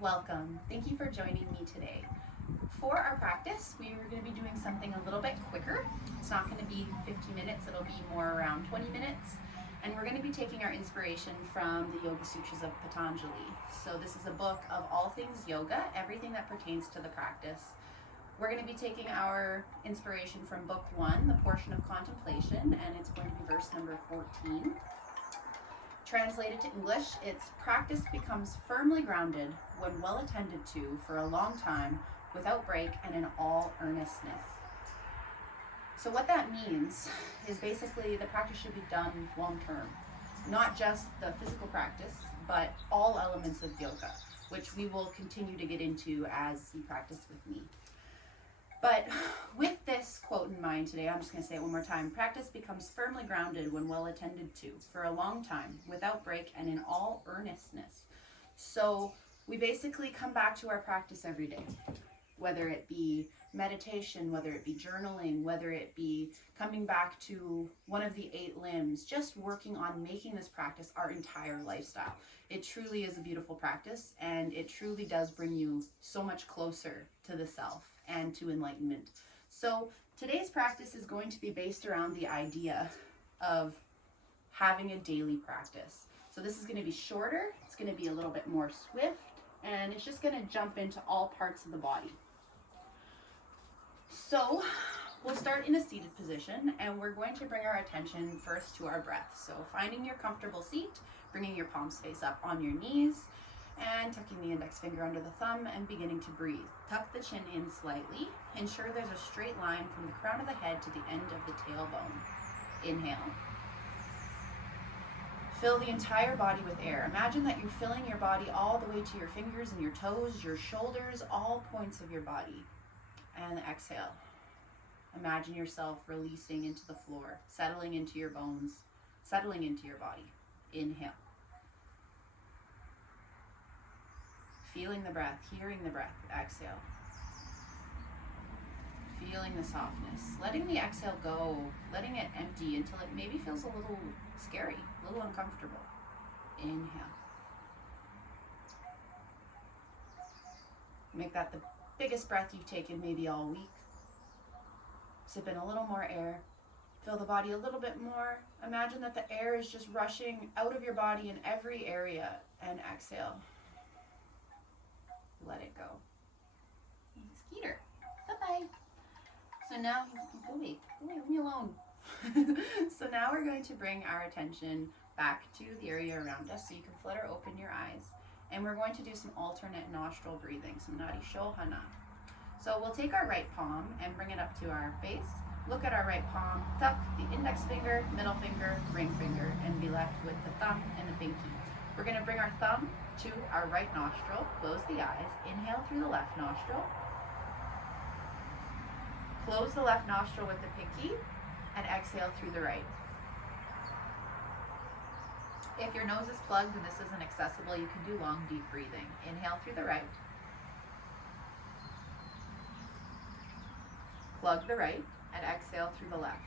Welcome. Thank you for joining me today. For our practice, we are going to be doing something a little bit quicker. It's not going to be 50 minutes, it'll be more around 20 minutes. And we're going to be taking our inspiration from the Yoga Sutras of Patanjali. So this is a book of all things yoga, everything that pertains to the practice. We're going to be taking our inspiration from book 1, the portion of Contemplation, and it's going to be verse number 14. Translated to English, it's practice becomes firmly grounded when well attended to for a long time, without break and in all earnestness. So what that means is basically the practice should be done long term, not just the physical practice, but all elements of yoga, which we will continue to get into as you practice with me. But with this quote in mind today, I'm just going to say it one more time. Practice becomes firmly grounded when well attended to for a long time, without break and in all earnestness. So we basically come back to our practice every day, whether it be meditation, whether it be journaling, whether it be coming back to one of the 8 limbs, just working on making this practice our entire lifestyle. It truly is a beautiful practice, and it truly does bring you so much closer to the self and to enlightenment. So today's practice is going to be based around the idea of having a daily practice. So this is going to be shorter, it's going to be a little bit more swift, and it's just going to jump into all parts of the body. So we'll start in a seated position, and we're going to bring our attention first to our breath. So finding your comfortable seat, bringing your palms face up on your knees, and tucking the index finger under the thumb and beginning to breathe. Tuck the chin in slightly. Ensure there's a straight line from the crown of the head to the end of the tailbone. Inhale. Fill the entire body with air. Imagine that you're filling your body all the way to your fingers and your toes, your shoulders, all points of your body. And exhale. Imagine yourself releasing into the floor, settling into your bones, settling into your body. Inhale. Feeling the breath, hearing the breath. Exhale. Feeling the softness. Letting the exhale go, letting it empty until it maybe feels a little scary, a little uncomfortable. Inhale. Make that the biggest breath you've taken maybe all week. Sip in a little more air. Fill the body a little bit more. Imagine that the air is just rushing out of your body in every area. And exhale. Let it go. Skeeter. Bye-bye. So now, go away, leave me alone. So now we're going to bring our attention back to the area around us, so you can flutter open your eyes. And we're going to do some alternate nostril breathing, some Nadi Shohana. So we'll take our right palm and bring it up to our face. Look at our right palm, tuck the index finger, middle finger, ring finger, and be left with the thumb and the pinky. We're going to bring our thumb to our right nostril, close the eyes, inhale through the left nostril, close the left nostril with the pinky, and exhale through the right. If your nose is plugged and this isn't accessible, you can do long, deep breathing. Inhale through the right, plug the right, and exhale through the left.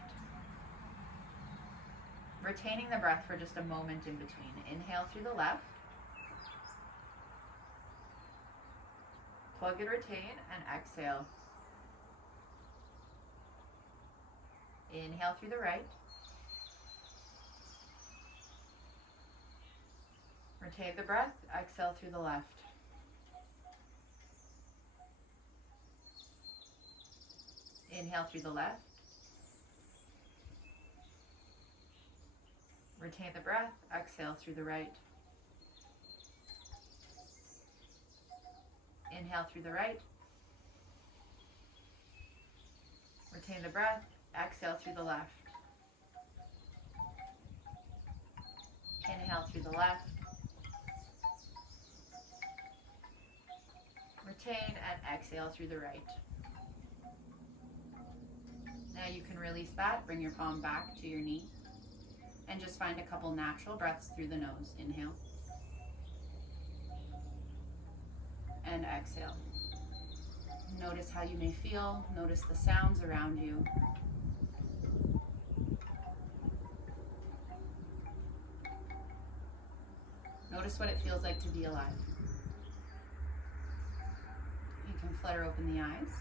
Retaining the breath for just a moment in between. Inhale through the left, plug and retain, and exhale. Inhale through the right, retain the breath, exhale through the left. Inhale through the left, retain the breath, exhale through the right. Inhale through the right, retain the breath, exhale through the left. Inhale through the left, retain, and exhale through the right. Now you can release that, bring your palm back to your knee, and just find a couple natural breaths through the nose. Inhale. And exhale. Notice how you may feel. Notice the sounds around you. Notice what it feels like to be alive. flutter open the eyes.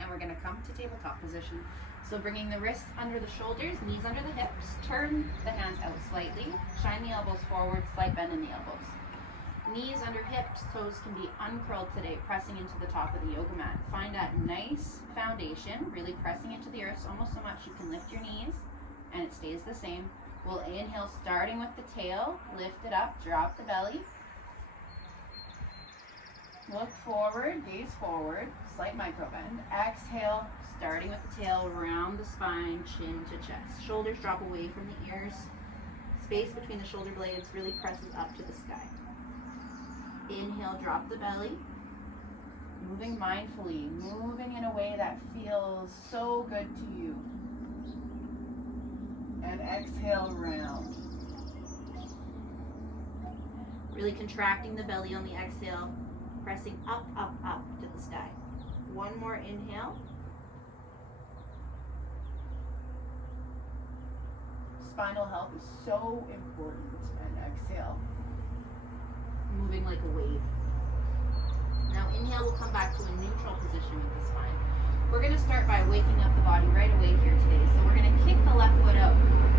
And we're gonna come to tabletop position. So bringing the wrists under the shoulders, knees under the hips, turn the hands out slightly, shine the elbows forward, slight bend in the elbows. Knees under hips, toes can be uncurled today, pressing into the top of the yoga mat. Find that nice foundation, really pressing into the earth almost so much you can lift your knees, and it stays the same. We'll inhale, starting with the tail, lift it up, drop the belly. Look forward, gaze forward, slight micro bend. Exhale, starting with the tail, round the spine, chin to chest. Shoulders drop away from the ears. Space between the shoulder blades really presses up to the sky. Inhale, drop the belly. Moving mindfully, moving in a way that feels so good to you. And exhale, round. Really contracting the belly on the exhale, pressing up, up, up to the sky. One more inhale. Spinal health is so important. And exhale. Moving like a wave. Now inhale, we'll come back to a neutral position with the spine. We're going to start by waking up the body right away here today. So we're going to kick the left foot out,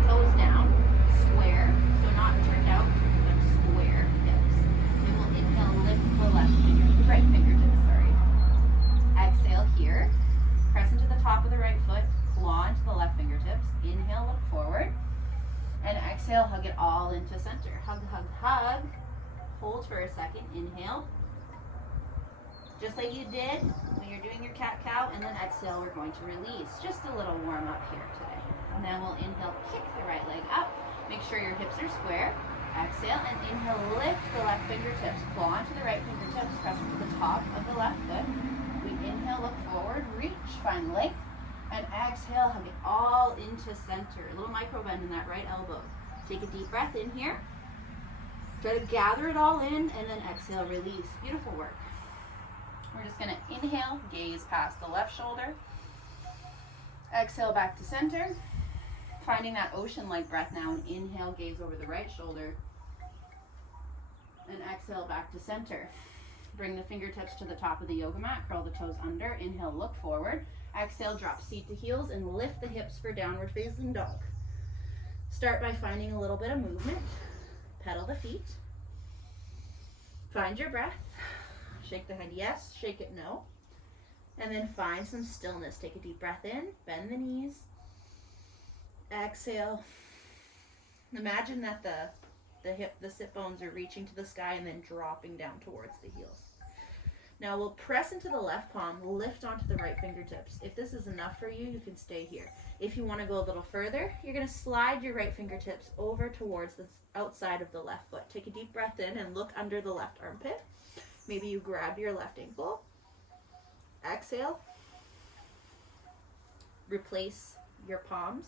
toes down, square, so not turned out, but square hips. Then we'll inhale, lift the right fingertips, Exhale here, press into the top of the right foot, claw into the left fingertips. Inhale, look forward, and exhale, hug it all into center. Hug, hug, hug. Hold for a second, inhale. Just like you did when you're doing your cat-cow, and then exhale, we're going to release. Just a little warm up here today. And then we'll inhale, kick the right leg up. Make sure your hips are square. Exhale, and inhale, lift the left fingertips. Claw into the right fingertips, press into the top of the left foot. We inhale, look forward, reach, find length. And exhale, hug it all into center. A little micro bend in that right elbow. Take a deep breath in here. Try to gather it all in, and then exhale, release. Beautiful work. We're just gonna inhale, gaze past the left shoulder. Exhale, back to center. Finding that ocean-like breath now, and inhale, gaze over the right shoulder. And exhale, back to center. Bring the fingertips to the top of the yoga mat, curl the toes under. Inhale, look forward. Exhale, drop seat to heels, and lift the hips for downward facing dog. Start by finding a little bit of movement. Pedal the feet. Find your breath. Shake the head yes, shake it no. And then find some stillness. Take a deep breath in, bend the knees. Exhale. Imagine that the sit bones are reaching to the sky and then dropping down towards the heels. Now we'll press into the left palm, lift onto the right fingertips. If this is enough for you, you can stay here. If you want to go a little further, you're going to slide your right fingertips over towards the outside of the left foot. Take a deep breath in and look under the left armpit. Maybe you grab your left ankle. Exhale. Replace your palms.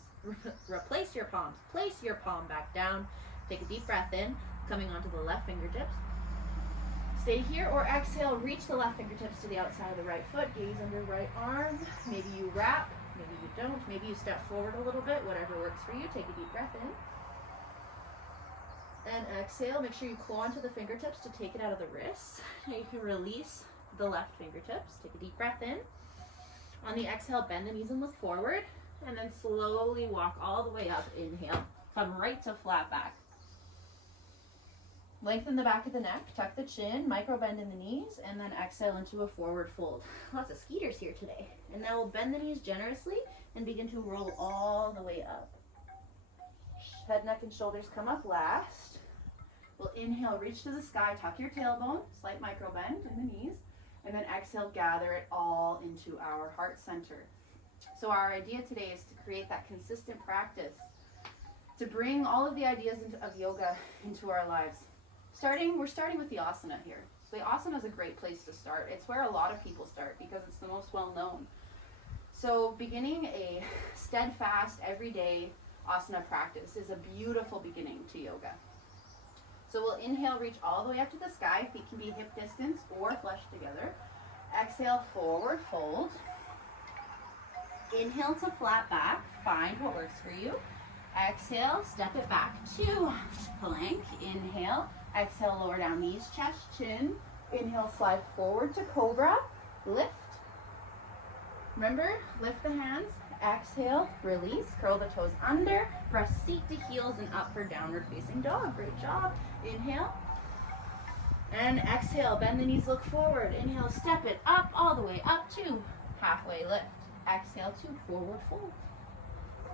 Replace your palms. Place your palm back down. Take a deep breath in, coming onto the left fingertips. Stay here, or exhale, reach the left fingertips to the outside of the right foot, gaze under right arm. Maybe you wrap, maybe you don't. Maybe you step forward a little bit, whatever works for you. Take a deep breath in. And exhale, make sure you claw into the fingertips to take it out of the wrists. Now you can release the left fingertips. Take a deep breath in. On the exhale, bend the knees and look forward. And then slowly walk all the way up. Inhale, come right to flat back. Lengthen the back of the neck, tuck the chin, micro bend in the knees, and then exhale into a forward fold. Lots of skeeters here today. And now we'll bend the knees generously and begin to roll all the way up. Head, neck, and shoulders come up last. We'll inhale, reach to the sky, tuck your tailbone, slight micro bend in the knees, and then exhale, gather it all into our heart center. So our idea today is to create that consistent practice, to bring all of the ideas of yoga into our lives. We're starting with the asana here. So the asana is a great place to start. It's where a lot of people start because it's the most well known. So beginning a steadfast, everyday asana practice is a beautiful beginning to yoga. So we'll inhale, reach all the way up to the sky. Feet can be hip distance or flush together. Exhale, forward fold. Inhale to flat back. Find what works for you. Exhale, step it back to plank. Inhale. Exhale, lower down knees, chest, chin. Inhale, slide forward to cobra. Lift. Remember, lift the hands, exhale, release, curl the toes under, press seat to heels and up for downward facing dog. Great job. Inhale. And exhale, bend the knees, look forward. Inhale, step it up, all the way up to halfway lift. Exhale to forward fold.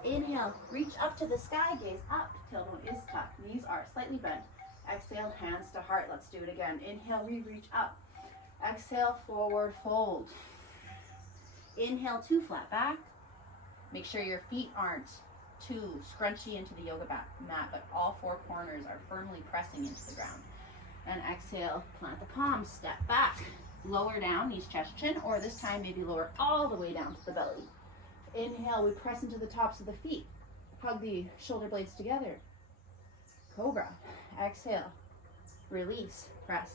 Inhale, reach up to the sky, gaze up, tailbone is tucked, knees are slightly bent. Exhale, hands to heart. Let's do it again. Inhale, we reach up. Exhale, forward fold. Inhale, to flat back. Make sure your feet aren't too scrunchy into the yoga mat, but all four corners are firmly pressing into the ground. And exhale, plant the palms, step back. Lower down, knees, chest, chin, or this time maybe lower all the way down to the belly. Inhale, we press into the tops of the feet. Hug the shoulder blades together. Cobra. Exhale, release, press.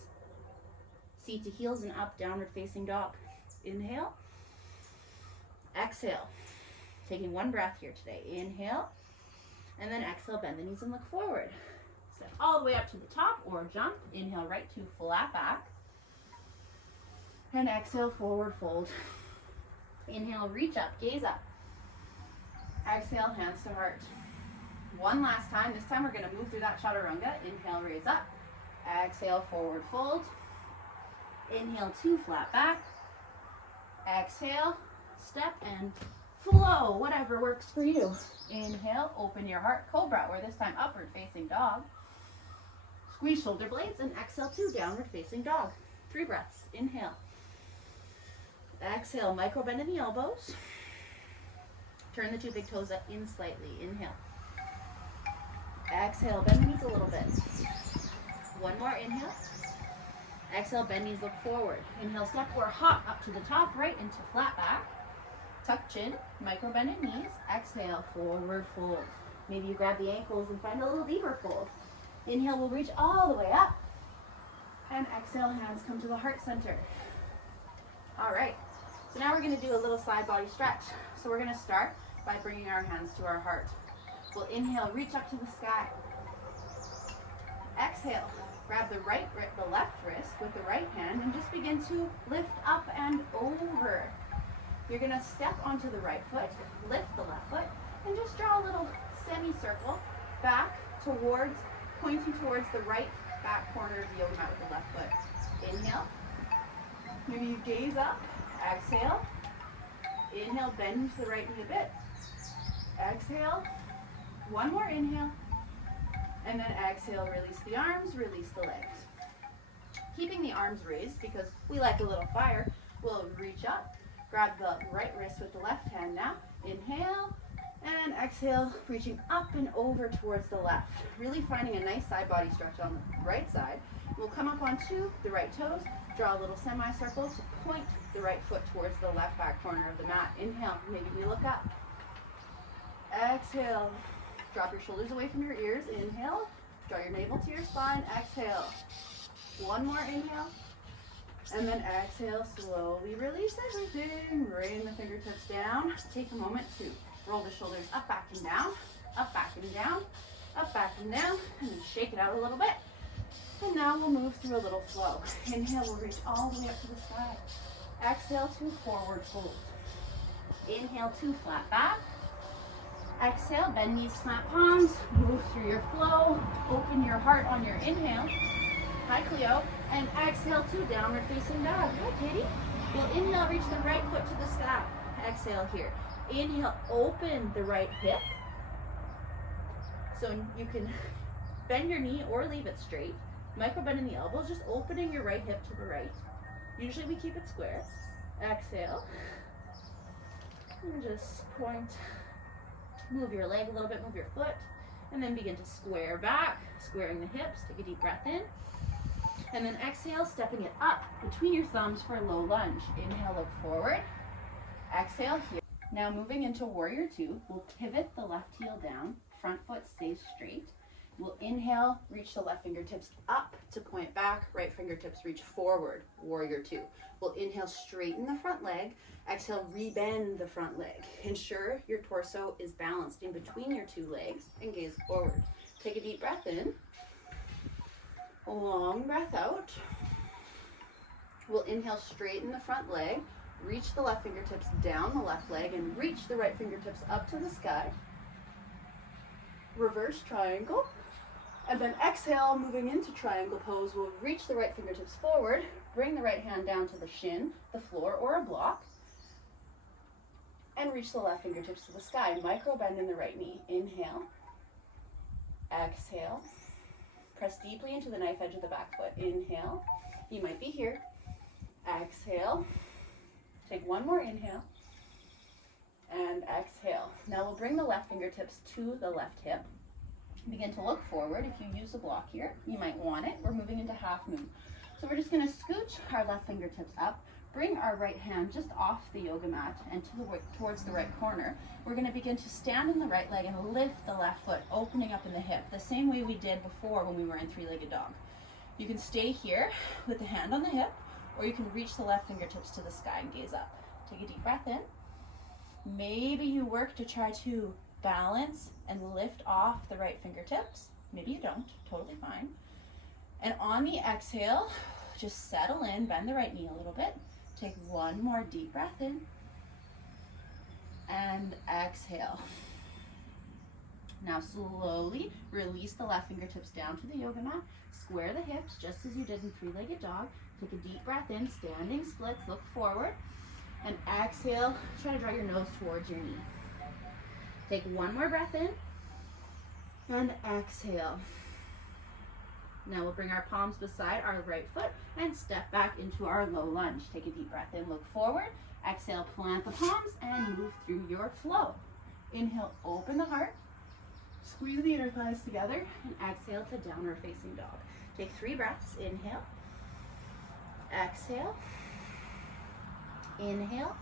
Seat to heels and up, downward facing dog. Inhale. Exhale. Taking one breath here today. Inhale. And then exhale, bend the knees and look forward. Step all the way up to the top or jump. Inhale, right to flat back. And exhale, forward fold. Inhale, reach up, gaze up. Exhale, hands to heart. One last time. This time we're going to move through that chaturanga. Inhale, raise up. Exhale, forward fold. Inhale, to flat back. Exhale, step and flow, whatever works for you. Inhale, open your heart, cobra, or this time upward facing dog. Squeeze shoulder blades and exhale to downward facing dog. 3 breaths. Inhale. Exhale, micro bend in the elbows. Turn the 2 big toes up in slightly. Inhale. Exhale, bend the knees a little bit. One more, inhale. Exhale, bend knees, look forward. Inhale, step or hop up to the top, right into flat back. Tuck chin, micro bend in knees. Exhale, forward fold. Maybe you grab the ankles and find a little deeper fold. Inhale, we'll reach all the way up. And exhale, hands come to the heart center. All right, so now we're gonna do a little side body stretch. So we're gonna start by bringing our hands to our heart. We'll inhale, reach up to the sky. Exhale, grab the left wrist with the right hand and just begin to lift up and over. You're gonna step onto the right foot, lift the left foot, and just draw a little semicircle back towards, pointing towards the right back corner of the yoga mat with the left foot. Inhale. Maybe you gaze up. Exhale. Inhale, bend to the right knee a bit. Exhale. One more inhale. And then exhale, release the arms, release the legs. Keeping the arms raised because we like a little fire. We'll reach up, grab the right wrist with the left hand now. Inhale and exhale, reaching up and over towards the left. Really finding a nice side body stretch on the right side. We'll come up onto the right toes, draw a little semicircle to point the right foot towards the left back corner of the mat. Inhale, maybe we look up. Exhale, drop your shoulders away from your ears. Inhale, draw your navel to your spine. Exhale, one more inhale. And then exhale, slowly release everything. Rain the fingertips down. Take a moment to roll the shoulders up, back, and down. Up, back, and down. Up, back, and down. And then shake it out a little bit. And now we'll move through a little flow. Inhale, we'll reach all the way up to the sky. Exhale to forward fold. Inhale to flat back. Exhale, bend knees, plant palms. Move through your flow. Open your heart on your inhale. Hi, Cleo. And exhale to downward facing dog. Hi, Kitty. We'll inhale, reach the right foot to the sky. Exhale here. Inhale, open the right hip. So you can bend your knee or leave it straight. Micro bend in the elbows, just opening your right hip to the right. Usually we keep it square. Exhale. And just point. Move your leg a little bit, move your foot. And then begin to square back, squaring the hips. Take a deep breath in. And then exhale, stepping it up between your thumbs for a low lunge. Inhale, look forward. Exhale here. Now moving into warrior 2, we'll pivot the left heel down. Front foot stays straight. We'll inhale, reach the left fingertips up to point back. Right fingertips reach forward, warrior 2. We'll inhale, straighten the front leg. Exhale, rebend the front leg. Ensure your torso is balanced in between your 2 legs and gaze forward. Take a deep breath in. A long breath out. We'll inhale, straighten the front leg. Reach the left fingertips down the left leg and reach the right fingertips up to the sky. Reverse triangle. And then exhale, moving into triangle pose, we'll reach the right fingertips forward, bring the right hand down to the shin, the floor, or a block, and reach the left fingertips to the sky. Micro bend in the right knee. Inhale. Exhale. Press deeply into the knife edge of the back foot. Inhale. You might be here. Exhale. Take one more inhale. And exhale. Now we'll bring the left fingertips to the left hip. Begin to look forward. If you use a block here, you might want it. We're moving into half moon. So we're just going to scooch our left fingertips up, bring our right hand just off the yoga mat and towards the right corner. We're going to begin to stand in the right leg and lift the left foot, opening up in the hip, the same way we did before when we were in three-legged dog. You can stay here with the hand on the hip, or you can reach the left fingertips to the sky and gaze up. Take a deep breath in. Maybe you work to try to balance and lift off the right fingertips. Maybe you don't, totally fine. And on the exhale, just settle in, bend the right knee a little bit. Take one more deep breath in. And exhale. Now slowly release the left fingertips down to the yoga mat. Square the hips just as you did in three-legged dog. Take a deep breath in, standing splits, look forward. And exhale, try to draw your nose towards your knee. Take one more breath in and exhale. Now we'll bring our palms beside our right foot and step back into our low lunge. Take a deep breath in, look forward. Exhale, plant the palms and move through your flow. Inhale, open the heart. Squeeze the inner thighs together and exhale to downward facing dog. Take 3 breaths. Inhale. Exhale. Inhale.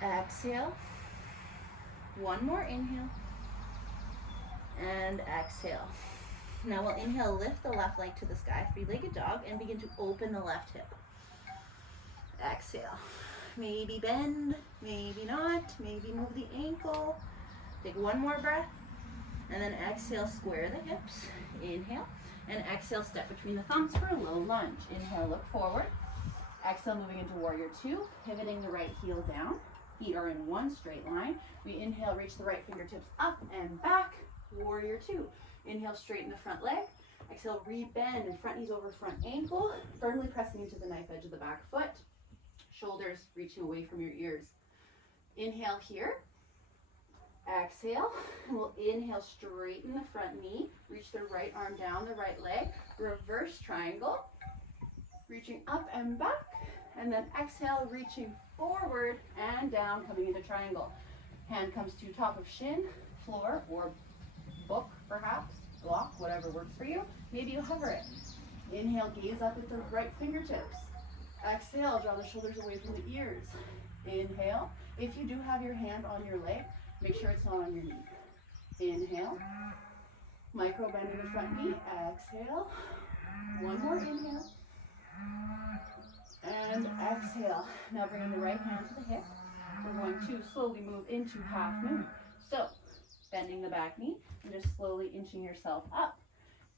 Exhale. One more inhale. And exhale. Now we'll inhale, lift the left leg to the sky, three-legged dog, and begin to open the left hip. Exhale. Maybe bend, maybe not, maybe move the ankle. Take one more breath. And then exhale, square the hips. Inhale. And exhale, step between the thumbs for a low lunge. Inhale, look forward. Exhale, moving into warrior 2, pivoting the right heel down. Feet are in one straight line. We inhale, reach the right fingertips up and back. Warrior 2. Inhale, straighten the front leg. Exhale, rebend and front knees over front ankle, firmly pressing into the knife edge of the back foot. Shoulders reaching away from your ears. Inhale here. Exhale. And we'll inhale, straighten the front knee. Reach the right arm down the right leg. Reverse triangle. Reaching up and back. And then exhale, reaching forward and down, coming into triangle. Hand comes to top of shin, floor, or book perhaps, block, whatever works for you. Maybe you hover it. Inhale, gaze up at the right fingertips. Exhale, draw the shoulders away from the ears. Inhale. If you do have your hand on your leg, make sure it's not on your knee. Inhale. Micro bend in the front knee. Exhale. One more inhale. And exhale. Now bring the right hand to the hip. We're going to slowly move into half moon. So, bending the back knee and just slowly inching yourself up.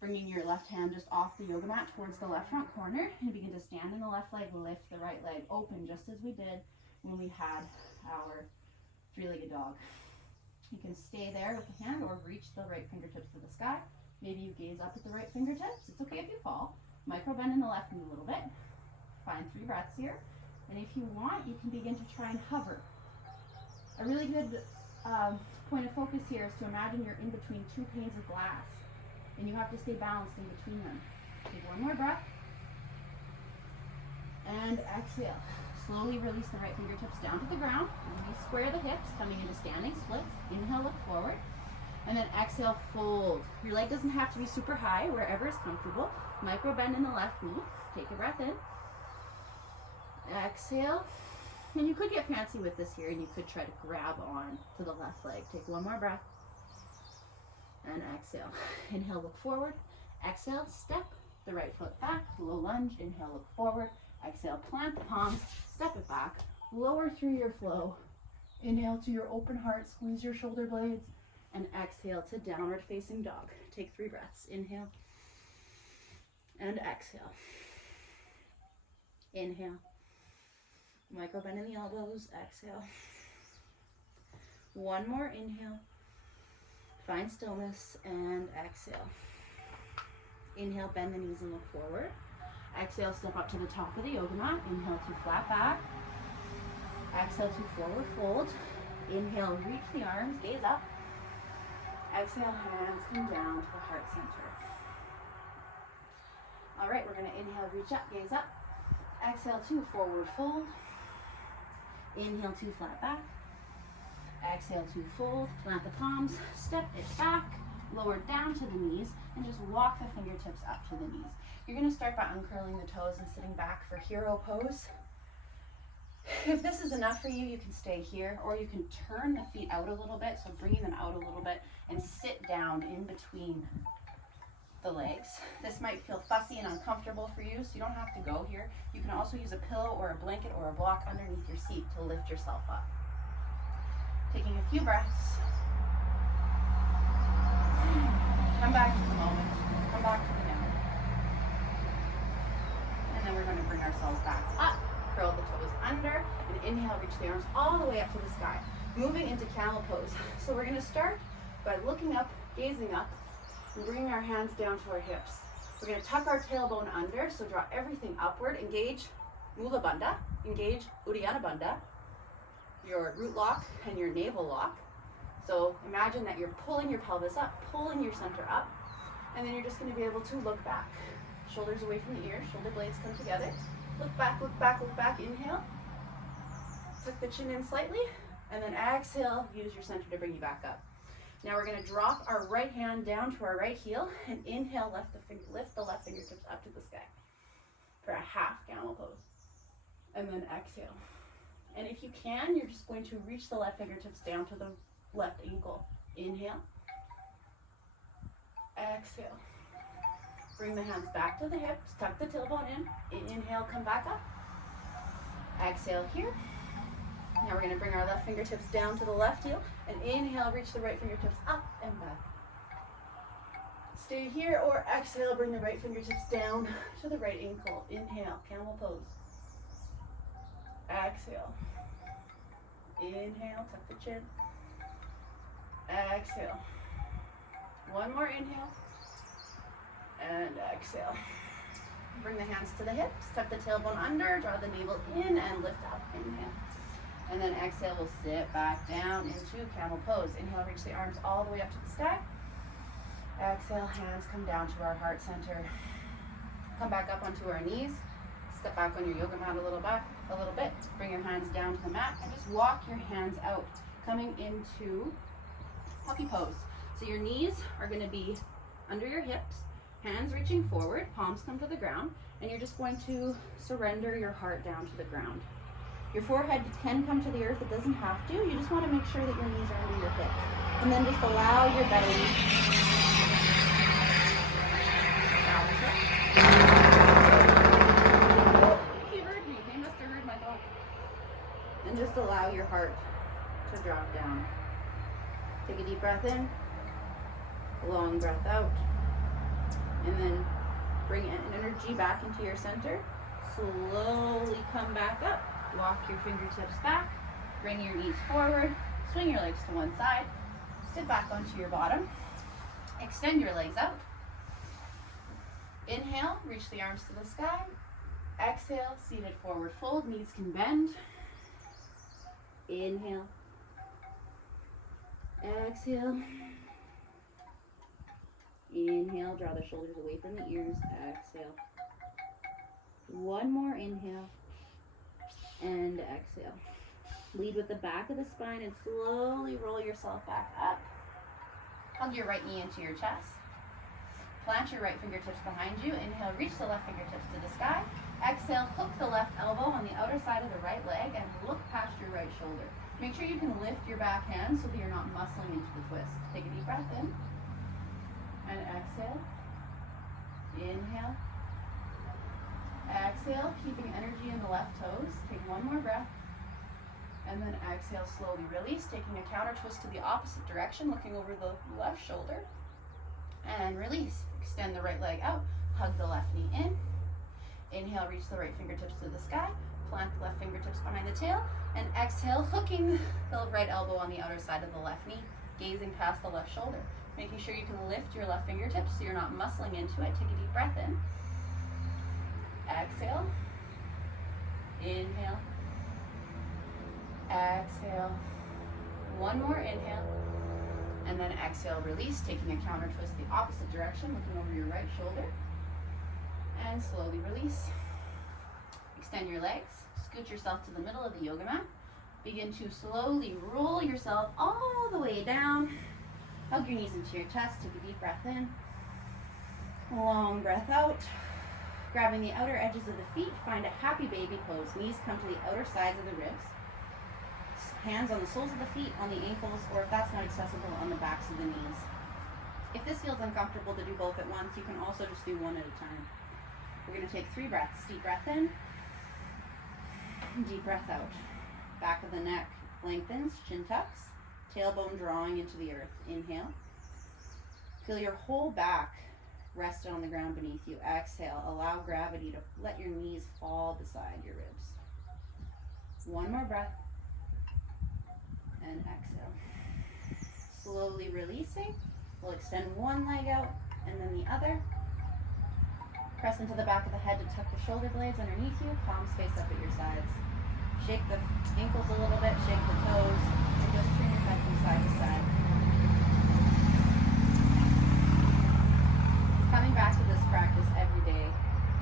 Bringing your left hand just off the yoga mat towards the left front corner and begin to stand in the left leg, lift the right leg open just as we did when we had our three-legged dog. You can stay there with the hand or reach the right fingertips to the sky. Maybe you gaze up at the right fingertips. It's okay if you fall. Micro bend in the left knee a little bit. Find 3 breaths here. And if you want, you can begin to try and hover. A really good point of focus here is to imagine you're in between 2 panes of glass and you have to stay balanced in between them. Take one more breath and exhale. Slowly release the right fingertips down to the ground. And we square the hips, coming into standing splits. Inhale, look forward. And then exhale, fold. Your leg doesn't have to be super high, wherever is comfortable. Micro bend in the left knee. Take a breath in. Exhale. And you could get fancy with this here and you could try to grab on to the left leg. Take one more breath. And exhale. Inhale, look forward. Exhale, step the right foot back. Low lunge. Inhale, look forward. Exhale, plant the palms. Step it back. Lower through your flow. Inhale to your open heart. Squeeze your shoulder blades. And exhale to downward facing dog. Take 3 breaths. Inhale. And exhale. Inhale. Micro bend in the elbows. Exhale. One more inhale. Find stillness and exhale. Inhale, bend the knees and look forward. Exhale, step up to the top of the yoga mat. Inhale to flat back. Exhale to forward fold. Inhale, reach the arms, gaze up. Exhale, hands come down to the heart center. All right, we're gonna inhale, reach up, gaze up. Exhale to forward fold. Inhale to flat back. Exhale to fold, plant the palms, step it back, lower down to the knees, and just walk the fingertips up to the knees. You're gonna start by uncurling the toes and sitting back for hero pose. If this is enough for you, you can stay here, or you can turn the feet out a little bit, so bringing them out a little bit, and sit down in between the legs. This might feel fussy and uncomfortable for you, so you don't have to go here. You can also use a pillow or a blanket or a block underneath your seat to lift yourself up. Taking a few breaths. Come back to the moment. Come back to the now. And then we're going to bring ourselves back up. Curl the toes under. And inhale, reach the arms all the way up to the sky. Moving into camel pose. So we're going to start by looking up, gazing up, and bringing our hands down to our hips. We're going to tuck our tailbone under, so draw everything upward. Engage Mula Bandha. Engage Uddiyana Bandha. Your root lock and your navel lock. So imagine that you're pulling your pelvis up, pulling your center up, and then you're just going to be able to look back. Shoulders away from the ears, shoulder blades come together. Look back, look back, look back. Inhale. Tuck the chin in slightly, and then exhale, use your center to bring you back up. Now we're going to drop our right hand down to our right heel, and inhale, lift the left fingertips up to the sky for a half camel pose. And then exhale. And if you can, you're just going to reach the left fingertips down to the left ankle. Inhale. Exhale. Bring the hands back to the hips. Tuck the tailbone in. Inhale, come back up. Exhale here. Now we're going to bring our left fingertips down to the left heel. And inhale, reach the right fingertips up and back. Stay here, or exhale, bring the right fingertips down to the right ankle. Inhale, camel pose. Exhale. Inhale, tuck the chin. Exhale. One more inhale. And exhale. Bring the hands to the hips, tuck the tailbone under, draw the navel in, and lift up. Inhale. And then exhale, we'll sit back down into camel pose. Inhale, reach the arms all the way up to the sky. Exhale, hands come down to our heart center. Come back up onto our knees. Step back on your yoga mat a little bit. Bring your hands down to the mat and just walk your hands out, coming into puppy pose. So your knees are going to be under your hips, hands reaching forward, palms come to the ground, and you're just going to surrender your heart down to the ground. Your forehead can come to the earth, it doesn't have to. You just want to make sure that your knees are under your hips. And then just allow your belly. And just allow your heart to drop down. Take a deep breath in, a long breath out, and then bring energy back into your center. Slowly come back up, walk your fingertips back, bring your knees forward, swing your legs to one side, sit back onto your bottom, extend your legs out. Inhale, reach the arms to the sky. Exhale, seated forward fold, knees can bend. Inhale. Exhale. Inhale, draw the shoulders away from the ears. Exhale. One more inhale. And exhale. Lead with the back of the spine and slowly roll yourself back up. Hug your right knee into your chest. Plant your right fingertips behind you. Inhale, reach the left fingertips to the sky. Exhale, hook the left elbow on the outer side of the right leg and look past your right shoulder. Make sure you can lift your back hand so that you're not muscling into the twist. Take a deep breath in. And exhale. Inhale. Exhale, keeping energy in the left toes. Take one more breath. And then exhale, slowly release, taking a counter twist to the opposite direction, looking over the left shoulder. And release. Extend the right leg out. Hug the left knee in. Inhale, reach the right fingertips to the sky. Plant the left fingertips behind the tail. And exhale, hooking the right elbow on the outer side of the left knee, gazing past the left shoulder. Making sure you can lift your left fingertips so you're not muscling into it. Take a deep breath in. Exhale. Inhale. Exhale. One more inhale. And then exhale, release, taking a counter twist the opposite direction, looking over your right shoulder. And slowly release. Extend your legs. Scoot yourself to the middle of the yoga mat. Begin to slowly roll yourself all the way down. Hug your knees into your chest. Take a deep breath in. Long breath out. Grabbing the outer edges of the feet, find a happy baby pose. Knees come to the outer sides of the ribs. Hands on the soles of the feet, on the ankles, or if that's not accessible, on the backs of the knees. If this feels uncomfortable to do both at once, you can also just do one at a time. We're going to take 3 breaths. Deep breath in. Deep breath out. Back of the neck lengthens, chin tucks, tailbone drawing into the earth. Inhale. Feel your whole back rest on the ground beneath you. Exhale. Allow gravity to let your knees fall beside your ribs. One more breath. And exhale. Slowly releasing. We'll extend one leg out and then the other. Press into the back of the head to tuck the shoulder blades underneath you. Palms face up at your sides. Shake the ankles a little bit, shake the toes, and just turn your head from side to side. Coming back to this practice every day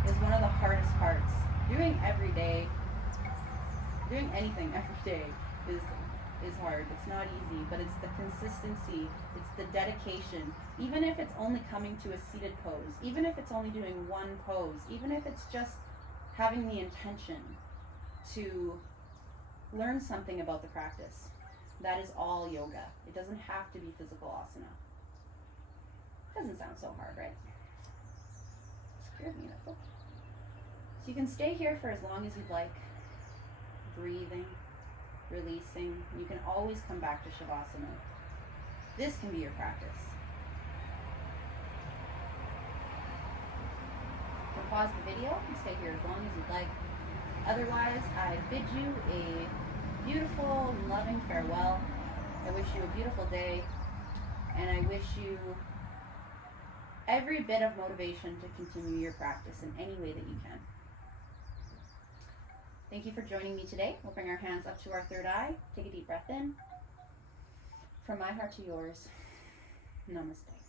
is one of the hardest parts. Doing every day, doing anything every day is hard. It's not easy, but it's the consistency, it's the dedication. Even if it's only coming to a seated pose, even if it's only doing one pose, even if it's just having the intention to learn something about the practice. That is all yoga. It doesn't have to be physical asana. Doesn't sound so hard, right? Scared me a little. So you can stay here for as long as you'd like, breathing, releasing. You can always come back to Shavasana. This can be your practice. You can pause the video and stay here as long as you'd like. Otherwise, I bid you a beautiful, loving farewell. I wish you a beautiful day, and I wish you every bit of motivation to continue your practice in any way that you can. Thank you for joining me today. We'll bring our hands up to our third eye. Take a deep breath in. From my heart to yours, namaste.